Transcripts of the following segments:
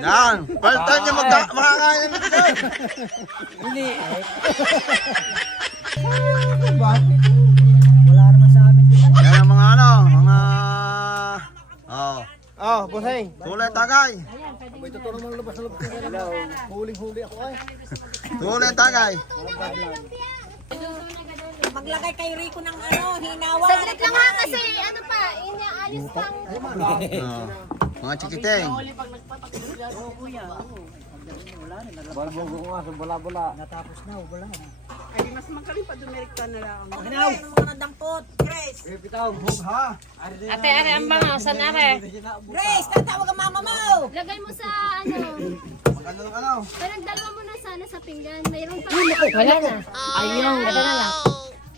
Yan. First time niya makakain ng lechon. Hindi. Wala naman sa amin. Yan ang mga ano, mga... Oh, Oh, busay. tulay tagay. May totoo namang labas na labas. Huling-huli ako ay. Tulay tagay. Maglagay kay Rico ng ano, hinawa. Saglit lang ha kasi ano pa, inaayos pang... Oh, mga chikiting. Balbogo ko nga sa bala-bala. Natapos na, wala na. Ay, mas magaling pa dumirekta na lang. Ginaw. Mga dampot. Grace! Ate, are, ang bangasan, are. Grace, tatawag ang mama mo! Lagay mo sa ano. Ano? Parang dalawa mo na sana sa pinggan. Mayroon pa. Wala na. Ayun. Ito na lang.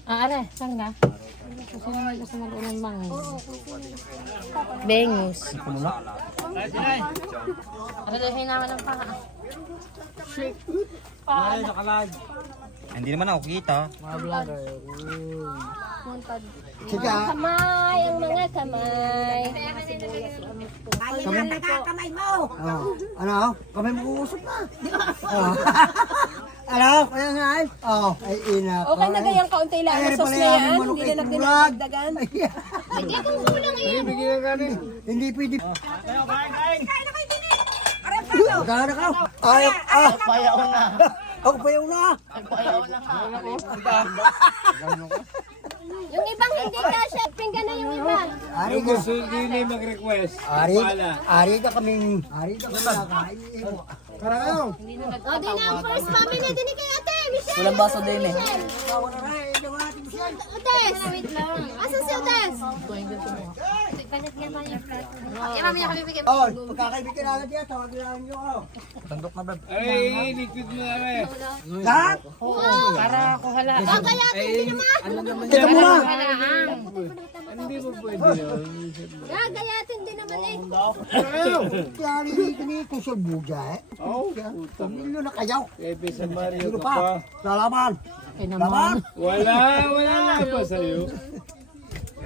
Are, saan ka? Kasi naman gusto mag-unang bangis. Bengus. Are, dahil naman ng panga. Hindi naman ako kita. Mga vlogger. Mga kamay, ang mga kamay. Kaya na nakakamay mo! Oh. Ano? Kami mag-uusap na. Oh. Ano? Kaya nga ay. Oh, ay ina. Okay na gayang kaunti lang ang sauce na yan. Hindi na nagdinagdagan. Hindi kung kulang yun. Hindi pwede. Kain na kayo din eh! Aray pa to! Magkano ka? Ay, payaw na. Ako payaw na. Yung ibang hindi kasha. Pinggan na yung iba. Ari ka. Hindi mag-request. Ari ka kaming. Ari ka kaming nakain. Karang O, di na ang first family din kay ate. Michelle. Walang baso din eh. Otes. Wait lang. Asan si Otes? Palit nga ba yung plato? Mami niya kami bigyan. Oh, magkakaibigan na agad yan. Tawagin lang nyo ako. Ay, liquid mo na rin. Lahat? Para ako hala. Gagayatin din naman. Teka muna. Hindi mo pwede yun. Gagayatin din naman eh. Kaya nilito ni Kusol Buga eh. Oh, Pamilyo na kayaw. Epe sa Mario Sino ka pa. pa? Lalaman. Laman. Wala pa sa'yo.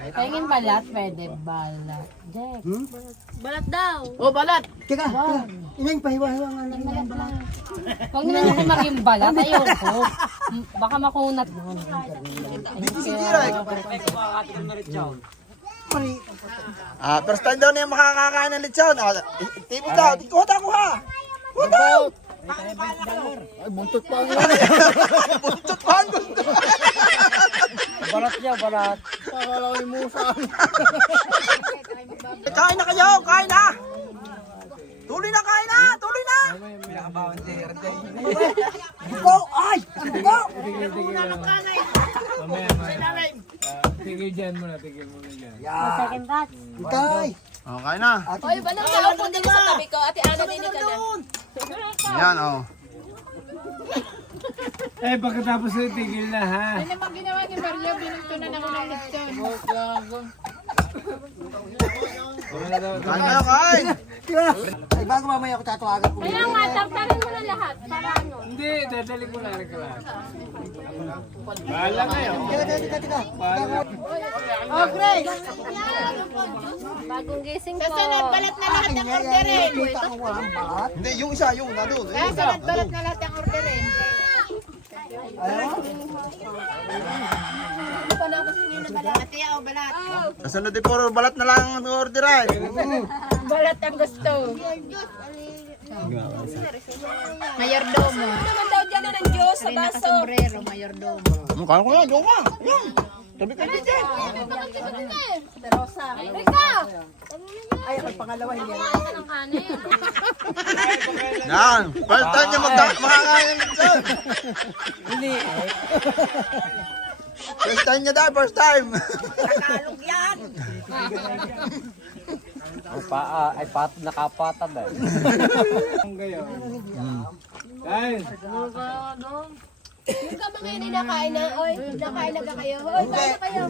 Pahingin balat, pwede balat. Jack. Balat daw. Oh, balat! Teka, teka. Inang pahiwa-hiwa nga lang yan. Huwag nyo naman maging balat, ayoko. Baka makunat. Dito si Jiray. First time daw niya makakakain ng lechon. Tipo daw. Kuha ha. Kuha daw. Ay, buntot pa ang Buntot pa ang gusto. Balat niya, balat. Pakalawin mo sa amin. Kain na kayo. Kain na. Tuloy na. Kain na. Tuloy na. Buko! Ay! Ang buko! Tigil dyan muna, tigil muna dyan. Yan. Second batch. Itay! Oh, kain na. Oy, banang tao po din sa tabi ko. Ate Ana din ka na. Yan, oh. Eh, pagkatapos na tigil na ha. Pag ginawa ni Mario, binuto na naman ng lechon. Kain na, kain. Tira! Ay, bago mamaya ako tatawagan ko. Kaya nga, tartarin mo na lahat. Para ano. Hindi, dadali ko na rin ka lang. Bahala kayo. Teka. Oh, Grace! Bagong gising po. Sasunod, balat na lahat ang orderin. Kita ko walang bahat. Hindi, yung isa, yung nandun. Yung isa. Sasunod, balat na lahat ang orderin. Ayaw? Ate, oh, balat. Kasunod din puro balat na lang ang order ay. Balat ang gusto. Mayordomo. Ano naman daw dyan na ng Diyos sa baso? Sombrero, mayordomo. Kaya ko na, yung ka. Yan. Tabi ka dito. Rosa. Rika! Ay, ang pangalawa hindi. Kumain ka ng kanin. Yan. First time niya makakain ng lechon. Hindi. First time niya dahil, first time. Tagalog yan. Ay, nakapatad eh. Ang gayo. Guys, Yung ka mga hindi nakain na. Oy, nakain na ba kayo? Oy, kain na kayo.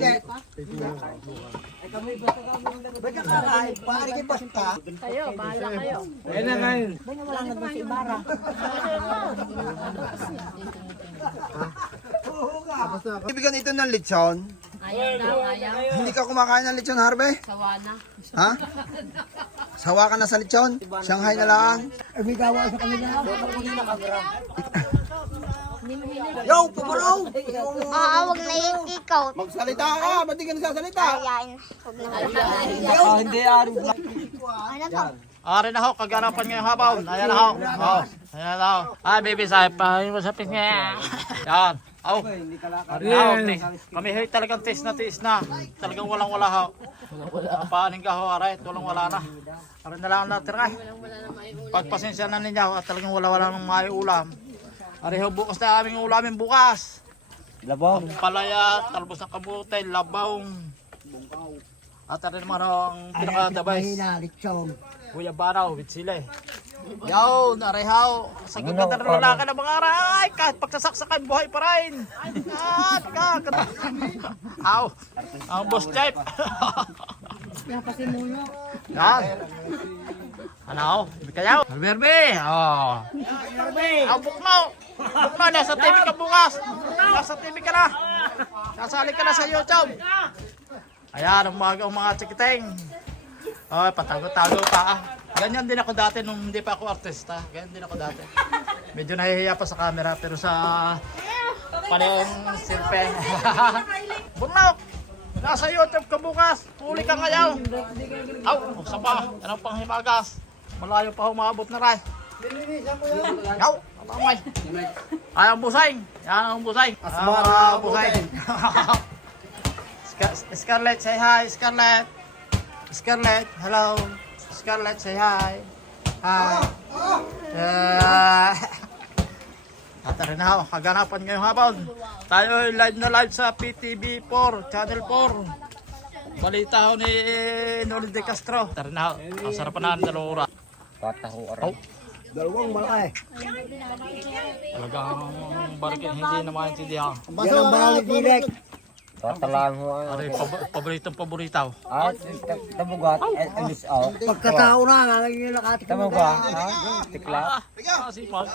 Ba't ka kakain? Pari kayo basta. Kayo, bahala kayo. ayun na kayo. Wala na ba si Ibarra? Ibigan ito ng lechon. Ayaw daw, ayaw. Hindi ka kumakain ng lechon, Harvey? Sawa na. Ha? Sawa ka na sa lechon? Shanghai na lang. Ay, may gawa sa kanila. Yo, pupulaw! Wag na yung ikaw. Magsalita ka, ba't di ka nagsasalita? Ayain. Wag na. Hindi, Ari. Ano to? Ari na ho, kaganapan ngayong habaw. Ayan na ho. Oh, ayan na ho. Ay, baby, sabi pa. Yung masapit niya. Yan. Aw. Kami hey, talagang tiis na. Talagang walang-wala ho. Paaning ka ho, aray. Walang-wala na. Aray na lang natin ay. Pagpasensya na ninyo ho, at talagang wala-wala ng may ulam. Aray ho, bukas na aming ulamin bukas. Labong. Palaya, talbos ng kabutay, labong. At aray naman ho, ang pinakadabay. Mahina, lechong. Kuya Baraw, with sila eh. Yaw, narehaw. Sa ganda ng lalaki ng mga aray. Kahit pagsasaksakan, buhay pa rin. At aw, ang boss type. Yan kasi muno. Yan. Ano? Kayaw. Alberbe. Oh. Aw, bukno. Bukno, nasa TV ka bukas. Nasa TV ka na. Nasali ka na sa YouTube. Ayan, ang mga chikiting. Ay, patago-tago pa. Ganyan din ako dati nung hindi pa ako artista. Ganyan din ako dati. Medyo nahihiya pa sa camera pero sa panayong silpe. Bunok! Nasa YouTube ka bukas. Huli ka ngayaw. Aw, sa pa. Yan ang panghimagas. Malayo pa umabot na rin. Yaw, abamay. Ay, ang busay. Yan ang busay. Ang busay. Scarlett, say hi, Scarlett. Scarlett, hello. Scarlett, say hi. Hi. At rin na ako, kaganapan ngayong hapon. Tayo ay live na live sa PTV4, Channel 4. Balita ko ni Noli De Castro. Tara na ako, ang sarap na ng dalawang oras. Oh, Dalawang malaki. talagang barikin, hindi na maintindihan. Yan ang balik direct. Tatalaan mo Ano yung paborito? At tabugat at alis out. Pagkatao na, nalagyan nila katik. Tama ba? Tikla. Sipag.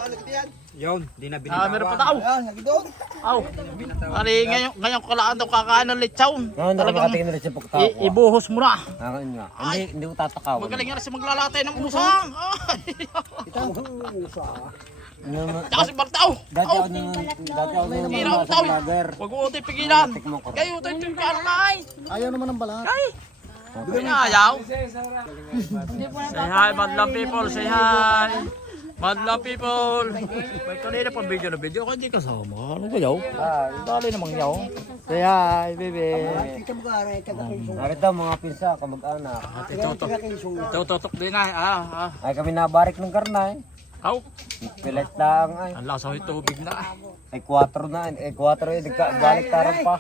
Yun, di na Meron pa daw. Ayan, lagi doon. Aw. Ari ngayon kalaan daw kakain ng lechon. Ngayon, Talagang nakatingin na rin siya pagkatao. ibuhos mo na. Ngayon nga. Hindi ko tatakaw. Magaling nga si maglalatay ng usang. Ay. Tsaka si Bartao. Dati ako nung Kira ang tao. Huwag mo uto'y pigilan. Kayo uto'y tingkaan na ay. Ayaw naman ng balat. Ay. Ayaw. Say hi, madlang people. Say hi. Madlang people. May kanina pang video na video. Kaya di kasama. Ano ba yaw? Dali namang yaw. Say hi, baby. Kita mo ka, aray, taga-kinsong. Narito mga pinsa, kamag-anak. Tutok din ay. Ay kami nabarik ng karnay. Aw. Pilit lang ay. Ang lasa ko yung tubig na. Ay 4 na. Ay 4 ay balik taran pa.